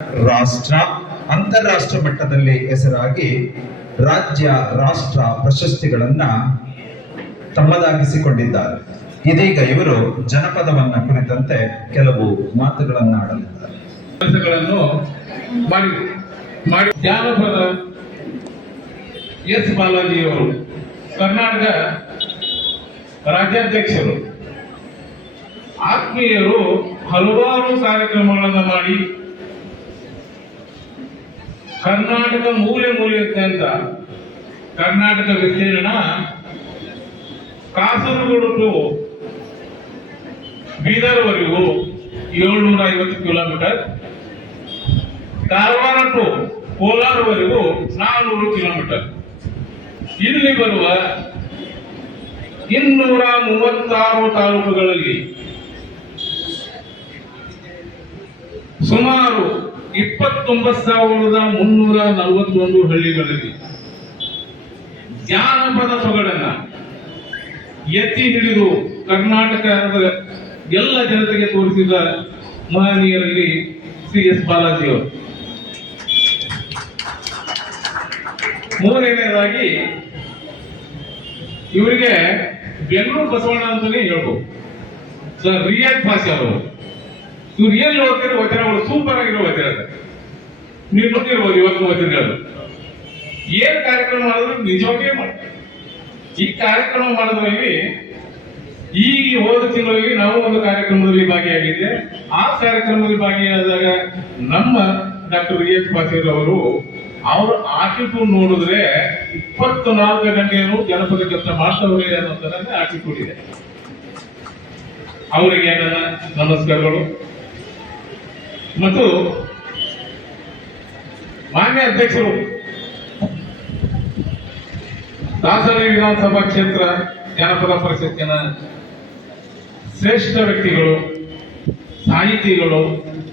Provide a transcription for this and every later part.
ರಾಷ್ಟ್ರ ಅಂತಾರಾಷ್ಟ್ರ ಮಟ್ಟದಲ್ಲಿ ಹೆಸರಾಗಿ ರಾಜ್ಯ ರಾಷ್ಟ್ರ ಪ್ರಶಸ್ತಿಗಳನ್ನ ತಮ್ಮದಾಗಿಸಿಕೊಂಡಿದ್ದಾರೆ. ಇದೀಗ ಇವರು ಜನಪದವನ್ನ ಕುರಿತಂತೆ ಕೆಲವು ಮಾತುಗಳನ್ನಾಡಲಿದ್ದಾರೆ. ಕೆಲಸಗಳನ್ನು ಮಾಡಿ ಜಾನಪದ ಎಸ್ ಬಾಲಾಜಿಯವರು ಕರ್ನಾಟಕ ರಾಜ್ಯಾಧ್ಯಕ್ಷರು, ಆತ್ಮೀಯರು ಹಲವಾರು ಕಾರ್ಯಕ್ರಮಗಳನ್ನು ಮಾಡಿ ಕರ್ನಾಟಕ ಮೂಲೆ ಮೂಲೆಯಾದ್ಯಂತ ಕರ್ನಾಟಕ ವಿಸ್ತೀರ್ಣ ಕಾಸರಗೋಡು ಟು ಬೀದರ್ವರೆಗೂ 750 ಕಿಲೋಮೀಟರ್, ಕಾರವಾರ ಟು ಕೋಲಾರವರೆಗೂ 400 ಕಿಲೋಮೀಟರ್, ಇಲ್ಲಿ ಬರುವ 236 ತಾಲೂಕುಗಳಲ್ಲಿ ಸುಮಾರು 29,341 ಹಳ್ಳಿಗಳಲ್ಲಿ ಜಾನಪದ ಸೊಗಡನ್ನ ಎತ್ತಿ ಹಿಡಿದು ಕರ್ನಾಟಕದ ಎಲ್ಲ ಜನತೆಗೆ ತೋರಿಸಿದ ಮಹನೀಯರಲ್ಲಿ ಶ್ರೀ ಎಸ್ ಬಾಲಾಜಿಯವರು. ಮೂರನೇದಾಗಿ ಇವರಿಗೆ ಬೆಂಗಳೂರು ಬಸವಣ್ಣ ಅಂತಾನೆ ಹೇಳ್ಬೋದು. ರಿಯಾಜ್ ಭಾಷೆ ಅವರು ಇವ್ರು ಎಲ್ಲಿ ಓದ್ತಿರೋ ವಚನಗಳು ಸೂಪರ್ ಆಗಿರೋ ವಚನ. ನೀವು ನೋಡಿರ್ಬೋದು ಇವತ್ತು ವಚನಗಳು ಏನ್ ಕಾರ್ಯಕ್ರಮ ಮಾಡಿದ್ರು ನಿಜವಾಗೇ ಮಾಡ್ತಾರೆ. ಈ ಕಾರ್ಯಕ್ರಮ ಮಾಡೋದ್ರಲ್ಲಿ ಈ ಹೋದ ತಿಂಗಳಲ್ಲಿ ನಾವು ಒಂದು ಕಾರ್ಯಕ್ರಮದಲ್ಲಿ ಭಾಗಿಯಾಗಿದ್ದೆ. ಆ ಕಾರ್ಯಕ್ರಮದಲ್ಲಿ ಭಾಗಿಯಾದಾಗ ನಮ್ಮ ಡಾಕ್ಟರ್ ರಿಯಾಜ್ ಪಾಟೀಲ್ ಅವರು ಅವ್ರ ಆಟಿಟ್ಯೂಡ್ ನೋಡಿದ್ರೆ 24 ಗಂಟೆಯನ್ನು ಜನಪದ ಕೆಲಸ ಮಾಡ್ತವ್ರೆ ಅನ್ನೋದನ್ನ ಆಟಿಟ್ಯೂಡ್ ಇದೆ. ಅವರಿಗೆ ನನ್ನ ನಮಸ್ಕಾರಗಳು. ಮತ್ತು ಮಾನ್ಯ ಅಧ್ಯಕ್ಷರು, ದಾಸರಳ್ಳಿ ವಿಧಾನಸಭಾ ಕ್ಷೇತ್ರ ಜನಪದ ಪರಿಷತ್ತಿನ ಶ್ರೇಷ್ಠ ವ್ಯಕ್ತಿಗಳು, ಸಾಹಿತಿಗಳು,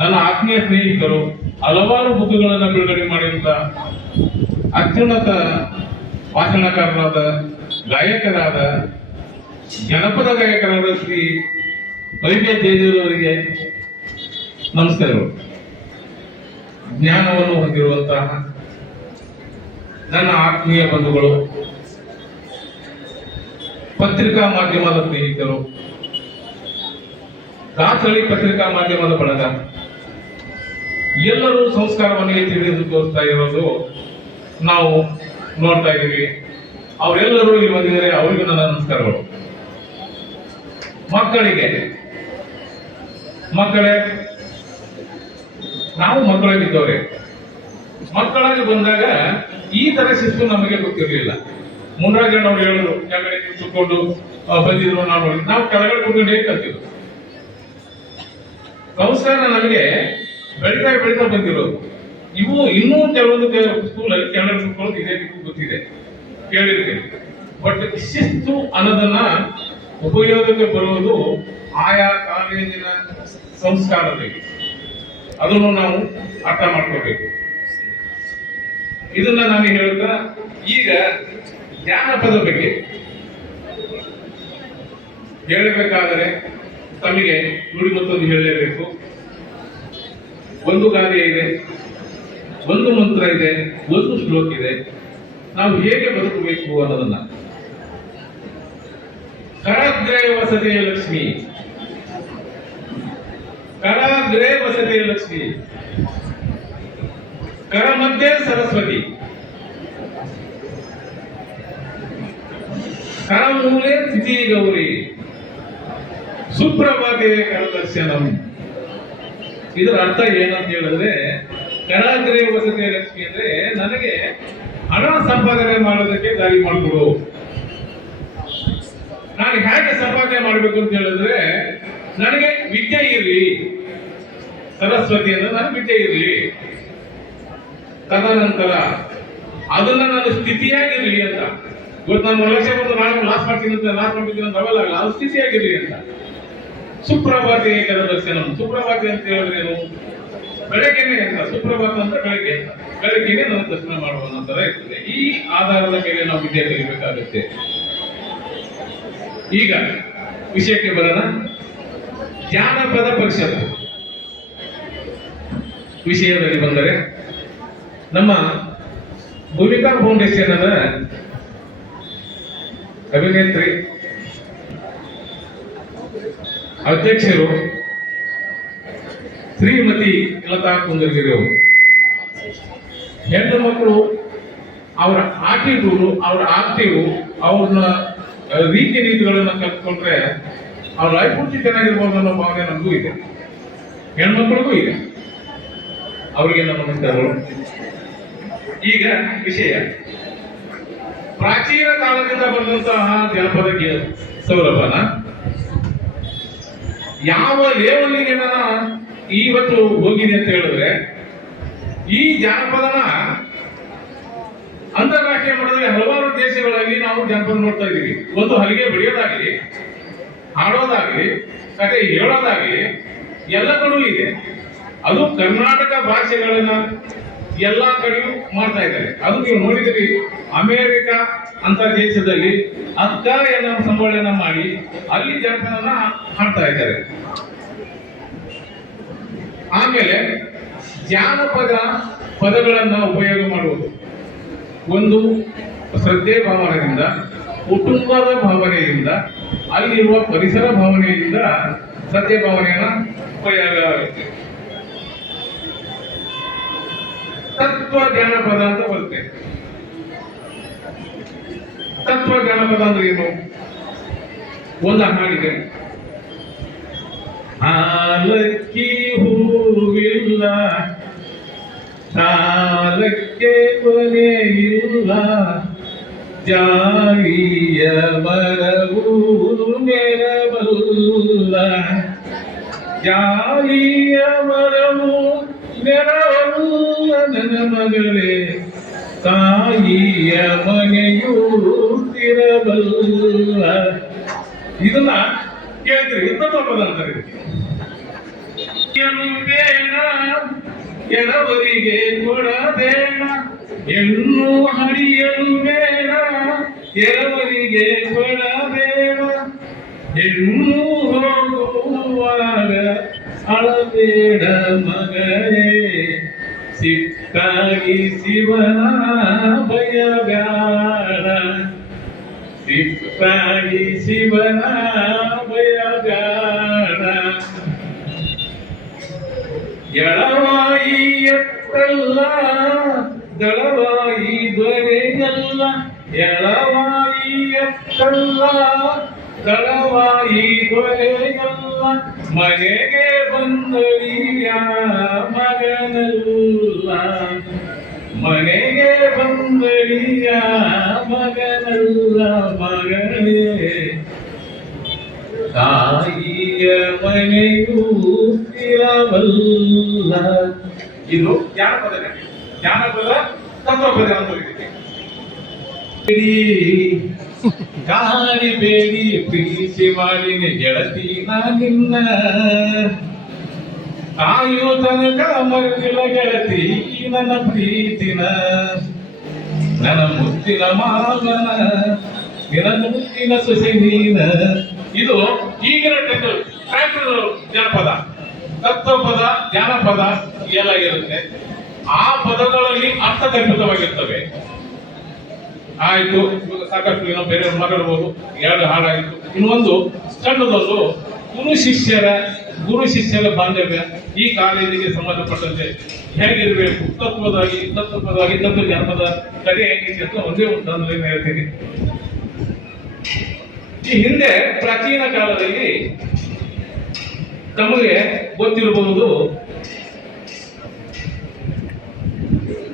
ನನ್ನ ಆತ್ಮೀಯ ಸ್ನೇಹಿತರು, ಹಲವಾರು ಬುಕ್ಗಳನ್ನು ಬಿಡುಗಡೆ ಮಾಡಿದಂತ ಅತ್ಯುನ್ನತ ಭಾಷಣಕಾರರಾದ, ಗಾಯಕರಾದ, ಜನಪದ ಗಾಯಕರಾದ ಶ್ರೀ ವೈದ್ಯ ಜಯದೇವರವರಿಗೆ ನಮಸ್ಕಾರಗಳು. ಜ್ಞಾನವನ್ನು ಹೊಂದಿರುವಂತಹ ನನ್ನ ಆತ್ಮೀಯ ಬಂಧುಗಳು, ಪತ್ರಿಕಾ ಮಾಧ್ಯಮದ ಸ್ನೇಹಿತರು, ದಾಸರಳ್ಳಿ ಪತ್ರಿಕಾ ಮಾಧ್ಯಮದ ಬಳಗ, ಎಲ್ಲರೂ ಸಂಸ್ಕಾರವನ್ನು ತಿಳಿದು ತೋರಿಸ್ತಾ ಇರೋದು ನಾವು ನೋಡ್ತಾ ಇದ್ದೀವಿ. ಅವರೆಲ್ಲರೂ ಇಲ್ಲಿ ಬಂದಿದ್ದಾರೆ, ಅವರಿಗೂ ನನ್ನ ನಮಸ್ಕಾರಗಳು. ಮಕ್ಕಳೇ, ನಾವು ಮಕ್ಕಳಾಗಿದ್ದವ್ರೆ. ಮಕ್ಕಳಾಗಿ ಬಂದಾಗ ಈ ತರ ಶಿಸ್ತು ನಮಗೆ ಗೊತ್ತಿರಲಿಲ್ಲ. ಮುನ್ರಾಜಣ್ಣವ್ರು ಹೇಳಿದ್ರು, ಕೆಳಗಡೆ ನಿಂತುಕೊಂಡು ಬಂದಿದ್ರು, ನಾವು ಕೆಳಗಡೆ ಕೂತ್ಕೊಂಡು ಹೇಗೆ ಕಲ್ತಿದ್ರು. ಸಂಸ್ಕಾರ ನಮಗೆ ಬೆಳೀತಾ ಬಂದಿರೋದು. ಇವು ಇನ್ನೂ ಕೆಲವೊಂದು ಸ್ಕೂಲಲ್ಲಿ ಕೆಳಗಡೆ ಕೂತ್ಕೊಳ್ಳೋದು ಇದೆ, ನಿಮಗೂ ಗೊತ್ತಿದೆ, ಕೇಳಿರ್ತೀವಿ. ಬಟ್ ಶಿಸ್ತು ಅನ್ನೋದನ್ನ ಉಪಯೋಗಕ್ಕೆ ಬರುವುದು ಆಯಾ ಕಾಲೇಜಿನ ಸಂಸ್ಕಾರದಲ್ಲಿ. ಅದನ್ನು ನಾವು ಅರ್ಥ ಮಾಡ್ಕೋಬೇಕು. ಇದನ್ನ ನಾನು ಹೇಳ್ತಾ ಈಗ ಜಾನಪದ ಬಗ್ಗೆ ಹೇಳಬೇಕಾದರೆ ತಮಗೆ ನುಡಿಮತ್ತೊಂದು ಹೇಳಲೇಬೇಕು. ಒಂದು ಗಾದೆ ಇದೆ, ಒಂದು ಮಂತ್ರ ಇದೆ, ಒಂದು ಶ್ಲೋಕ ಇದೆ. ನಾವು ಹೇಗೆ ಬದುಕಬೇಕು ಅನ್ನೋದನ್ನ. ಕರಾಗ್ರೆ ವಸತೆ ಲಕ್ಷ್ಮಿ, ಕರಾಗ್ರೆ ವಸತೆ ಲಕ್ಷ್ಮಿ, ಕರ ಮಧ್ಯೆ ಸರಸ್ವತಿ, ಕರಮೂಲೆ ಸ್ಥಿತಿ ಗೌರಿ, ಸುಪ್ರಭಾತೆ ಕರದರ್ಶನಂ. ಇದರ ಅರ್ಥ ಏನಂತ ಹೇಳಿದ್ರೆ, ಕರಾಗ್ರೆ ವಸತೆ ಲಕ್ಷ್ಮಿ ಅಂದ್ರೆ ನನಗೆ ಹಣ ಸಂಪಾದನೆ ಮಾಡೋದಕ್ಕೆ ದಾರಿ ಮಾಡಿಕೊಡು. ನಾನು ಹೇಗೆ ಸಂಪಾದನೆ ಮಾಡಬೇಕು ಅಂತ ಹೇಳಿದ್ರೆ, ನನಗೆ ವಿದ್ಯೆ ಇರಲಿ, ಸರಸ್ವತಿ ಅಂದ್ರೆ ನನಗೆ ವಿದ್ಯೆ ಇರಲಿ. ತದನಂತರ ಅದನ್ನ ನನ್ನ ಸ್ಥಿತಿಯಾಗಿರ್ಲಿ ಅಂತ. ಇವತ್ತು ನಾನು 1 ಲಕ್ಷ ಬಂದು ನಾನು ಲಾಸ್ ಮಾಡ್ತೀನಿ ಅಂತ ಅವೆಲ್ಲ ಆಗಲ್ಲ, ಅದು ಸ್ಥಿತಿಯಾಗಿರ್ಲಿ ಅಂತ. ಸುಪ್ರಭಾತೆ ಕರದರ್ಶನ. ಸುಪ್ರಭಾತೆ ಅಂತ ಹೇಳಿದ್ರೇನು? ಬೆಳಗ್ಗೆನೆ ಅಂತ. ಸುಪ್ರಭಾತ ಅಂತ ಬೆಳಗ್ಗೆ ಅಂತ. ಬೆಳಗ್ಗೆನೆ ನಾವು ದರ್ಶನ ಮಾಡುವ ನಂತರ ಇರ್ತದೆ. ಈ ಆಧಾರದ ಮೇಲೆ ನಾವು ವಿದ್ಯೆ ಕಲಿಬೇಕಾಗುತ್ತೆ. ಈಗ ವಿಷಯಕ್ಕೆ ಬರೋಣ. ಜಾನಪದ ಪರಿಷತ್ತು ವಿಷಯದಲ್ಲಿ ಬಂದರೆ ನಮ್ಮ ಭೂಮಿಕಾ ಫೌಂಡೇಶನ್ ಅದ ಅಭಿನೇತ್ರಿ ಅಧ್ಯಕ್ಷರು ಶ್ರೀಮತಿ ಲತಾ ಕುಂದಗಿರಿ ಅವರು ಹೆಣ್ಣು ಮಕ್ಕಳು ಅವರ ಆಟಿಟ್ಯೂಡು, ಅವರ ಆಕ್ಟಿವ್, ಅವ್ರನ್ನ ರೀತಿ ನೀತಿಗಳನ್ನ ಕಲ್ತ್ಕೊಂಡ್ರೆ ಅವ್ರ ಲೈಫ್ ಪೂರ್ತಿ ಚೆನ್ನಾಗಿರ್ಬೋದು ಅನ್ನೋ ಭಾವನೆ ನಮಗೂ ಇದೆ, ಹೆಣ್ಮಕ್ಳಿಗೂ ಇದೆ. ಅವರಿಗೆ ನಮ್ಮ ನಮಸ್ಕಾರಗಳು. ಈಗ ವಿಷಯ, ಪ್ರಾಚೀನ ಕಾಲದಿಂದ ಬಂದಂತಹ ಜನಪದ ಸೌರಭನ ಯಾವ ಲೇವಲಿಗೆ ಇವತ್ತು ಹೋಗಿದೆ ಅಂತ ಹೇಳಿದ್ರೆ, ಈ ಜಾನಪದನ ಅಂತಾರಾಷ್ಟ್ರೀಯ ಮಟ್ಟದಲ್ಲಿ ಹಲವಾರು ದೇಶಗಳಲ್ಲಿ ನಾವು ಜಾನಪದ ನೋಡ್ತಾ ಇದ್ದೀವಿ. ಒಂದು ಹಲಿಗೆ ಬೆಳೆಯೋದಾಗ್ಲಿ, ಹಾಡೋದಾಗ್ಲಿ, ಕತೆ ಹೇಳೋದಾಗ್ಲಿ ಎಲ್ಲ ಕಡೆಯೂ ಇದೆ. ಅದು ಕರ್ನಾಟಕ ಭಾಷೆಗಳನ್ನ ಎಲ್ಲಾ ಕಡೆಯೂ ಮಾಡ್ತಾ ಇದ್ದಾರೆ. ಅದು ನೀವು ನೋಡಿದ್ರಿ, ಅಮೇರಿಕ ಅಂತ ದೇಶದಲ್ಲಿ ಅಕ್ಕ ಎನ್ನುವ ಸಂಬೋಳನ ಮಾಡಿ ಅಲ್ಲಿ ಜಾನಪದನ ಹಾಡ್ತಾ ಇದ್ದಾರೆ. ಆಮೇಲೆ ಜಾನಪದ ಪದಗಳನ್ನ ಉಪಯೋಗ ಮಾಡುವುದು ಒಂದು ಶ್ರದ್ಧೆ ಭಾವನೆಯಿಂದ, ಕುಟುಂಬದ ಭಾವನೆಯಿಂದ, ಅಲ್ಲಿರುವ ಪರಿಸರ ಭಾವನೆಯಿಂದ ಸತ್ಯ ಭಾವನೆಯನ್ನ ಉಪಯೋಗ ಆಗುತ್ತೆ. ತತ್ವ ಜಾನಪದ ಅಂತ ಬರುತ್ತೆ. ತತ್ವ ಜಾನಪದ ಅಂದ್ರೆ ಏನು? ಒಂದು ಹಾಡಿದೆ, ಹಾಲಕ್ಕಿ ಹೂವಿಲ್ಲ, ಸಾಲಕ್ಕೆ ಕೊನೆಯಿಲ್ಲ, ಜಾಲಿಯ ಮರವು ನೆರವಲ್ಲ, ಜಾಲಿಯ ಮರವು ನೆರವಲ್ಲ ನನ್ನ ಮಗಳೇ, ತಾಯಿಯ ಮನೆಯೂ ತಿರಬಲ್ಲ. ಇದನ್ನ ಕೇಳ್ತೀರಿ, ತತ್ವಪದ ಅಂತಾರೆ. ಬೇಡ ಎಡವರಿಗೆ ಕೊಡಬೇಡ, ಹೆಣ್ಣು ಹಡಿಯಲು ಬೇಡ ಎಡವರಿಗೆ ಕೊಡಬೇಡ, ಹೆಣ್ಣು ಹೋಗುವಾಗ ಅಳಬೇಡ ಮಗಳೇ, ಸಿಕ್ಕಾಗಿ ಶಿವನ ಭಯಗಾರ, ಸಿಕ್ಕಾಗಿ ಶಿವನ ಭಯಗಾರ. ಎಳವಾಯಿ ಎತ್ತಲ್ಲ ದಳವಾಯಿ ದೊರೆಯಲ್ಲ, ಎಳವಾಯಿ ಎತ್ತಲ್ಲ ದಳವಾಯಿ ದೊರೆಯಲ್ಲ, ಮನೆಗೆ ಬಂದಳಿಯ ಮಗನಲ್ಲ, ಮನೆಗೆ ಬಂದಳಿಯ ಮಗನಲ್ಲ ಮಗಳೇ, ತಾಯಿಯ ಮನೆಯೂ ಸ್ಥಿರವಲ್ಲ. ಇದು ಜಾನಪದ. ಜಾನಪದ ತತ್ವಪದ ಅಂತ ಕಾಣಿಬೇಡಿ ಪ್ರೀತಿ ಮಾಡಿನಿ ಗೆಳತಿ ನಿನ್ನ, ಕಾಯು ತನಕ ಮರೆತಿಲ್ಲ ಗೆಳತಿ ನನ್ನ ಪ್ರೀತಿನ, ನನ್ನ ಮುತ್ತಿನ ಮಾವನ ನಿನ್ನ ಮುತ್ತಿನ ಸೊಸೆ ನೀನ. ಇದು ಈಗಿನ ಜನಪದ. ತತ್ವಪದ, ಜಾನಪದ ಎಲ್ಲ ಇರುತ್ತೆ. ಆ ಪದಗಳಲ್ಲಿ ಅರ್ಥಗರ್ಭಿತವಾಗಿರ್ತವೆ. ಆಯ್ತು, ಸಾಕಷ್ಟು ಏನೋ ಬೇರೆ ಮಾತಾಡ್ಬೋದು. ಎರಡು ಹಾಡಾಯಿತು. ಇನ್ನೊಂದು ಸಣ್ಣದೊಂದು ಗುರು ಶಿಷ್ಯರ ಬಾಂಧವ್ಯ ಈ ಕಾಲೇಜಿಗೆ ಸಂಬಂಧಪಟ್ಟಂತೆ ಹೇಗಿರಬೇಕು, ತತ್ವದಾಗಿ ತತ್ವ ಜಾನಪದ ಕಡೆ ಹೇಗಿದೆ ಅಂತ ಒಂದೇ ಒಂದು ಅಂದ್ರೆ ಹೇಳ್ತೀನಿ. ಈ ಹಿಂದೆ ಪ್ರಾಚೀನ ಕಾಲದಲ್ಲಿ ತಮಗೆ ಗೊತ್ತಿರಬಹುದು,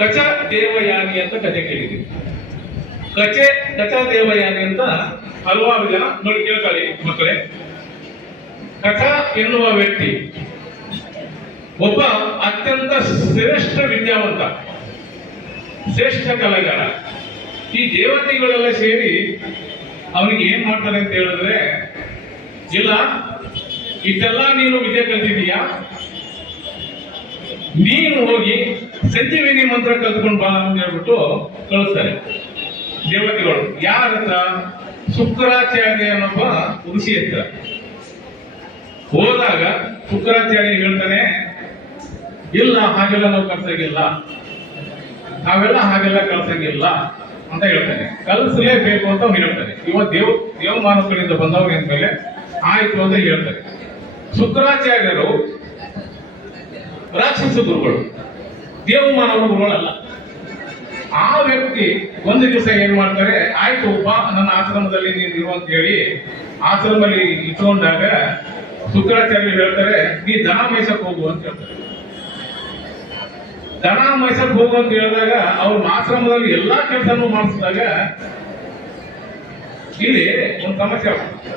ಕಚ ದೇವಯಾನಿ ಅಂತ ಕಥೆ ಕೇಳಿದ್ವಿ. ಕಚ ದೇವಯಾನಿ ಅಂತ ಹಲವಾರು ಜನ ನೋಡಿ ಕೇಳ್ಕೊಳ್ಳಿ ಮಕ್ಕಳೇ. ಕಚ ಎನ್ನುವ ವ್ಯಕ್ತಿ ಒಬ್ಬ ಅತ್ಯಂತ ಶ್ರೇಷ್ಠ ವಿದ್ಯಾವಂತ, ಶ್ರೇಷ್ಠ ಕಲಾಗಾರ. ಈ ದೇವತೆಗಳೆಲ್ಲ ಸೇರಿ ಅವನಿಗೆ ಏನ್ ಮಾಡ್ತಾರೆ ಅಂತ ಹೇಳಿದ್ರೆ, ಇಲ್ಲ ಇದೆಲ್ಲ ನೀನು ವಿದ್ಯೆ ಕಲ್ತಿದೀಯಾ, ನೀನು ಹೋಗಿ ಸಂಜೀವಿನಿ ಮಂತ್ರ ಕಲ್ತ್ಕೊಂಡು ಬಾ ಅಂತ ಹೇಳ್ಬಿಟ್ಟು ಕಳಿಸ್ತಾರೆ ದೇವತೆಗಳು. ಯಾರ ಹತ್ರ? ಶುಕ್ರಾಚಾರ್ಯ ಅನ್ನೊಬ್ಬ ಋಷಿ ಹತ್ರ. ಹೋದಾಗ ಶುಕ್ರಾಚಾರ್ಯ ಹೇಳ್ತಾನೆ, ಇಲ್ಲ ಹಾಗೆಲ್ಲ ನಾವು ಕಳ್ಸಂಗಿಲ್ಲ, ನಾವೆಲ್ಲ ಹಾಗೆಲ್ಲ ಕಳ್ಸಂಗಿಲ್ಲ ಅಂತ ಹೇಳ್ತಾನೆ. ಕಲಿಸಲೇಬೇಕು ಅಂತ ಅವ್ನು ಹೇಳ್ತಾನೆ. ಇವತ್ತು ದೇವಮಾನವಗಳಿಂದ ಬಂದವರು ಅಂದ್ಮೇಲೆ ಆಯ್ತು ಅಂತ ಹೇಳ್ತಾರೆ. ಶುಕ್ರಾಚಾರ್ಯರು ರಾಕ್ಷಸ ಗುರುಗಳು, ದೇವಮಾನವ ಗುರುಗಳಲ್ಲ. ಆ ವ್ಯಕ್ತಿ ಒಂದು ದಿವಸ ಏನ್ ಮಾಡ್ತಾರೆ, ಆಯ್ತು ಬಾ ನನ್ನ ಆಶ್ರಮದಲ್ಲಿ ನೀನು ಇರು ಅಂತ ಹೇಳಿ ಆಶ್ರಮದಲ್ಲಿ ಇಟ್ಕೊಂಡಾಗ ಶುಕ್ರಾಚಾರ್ಯರು ಹೇಳ್ತಾರೆ, ನೀ ದನ ಮೇಯ್ಸಕ್ ಹೋಗು ಅಂತ ಹೇಳ್ತಾರೆ. ದನ ಮೇಯ್ಸಕ್ ಹೋಗು ಅಂತ ಹೇಳಿದಾಗ ಅವ್ರ ಆಶ್ರಮದಲ್ಲಿ ಎಲ್ಲಾ ಕೆಲಸನೂ ಮಾಡಿಸಿದಾಗ ಇಲ್ಲಿ ಒಂದು ಸಮಸ್ಯೆ ಆಗ್ತದೆ.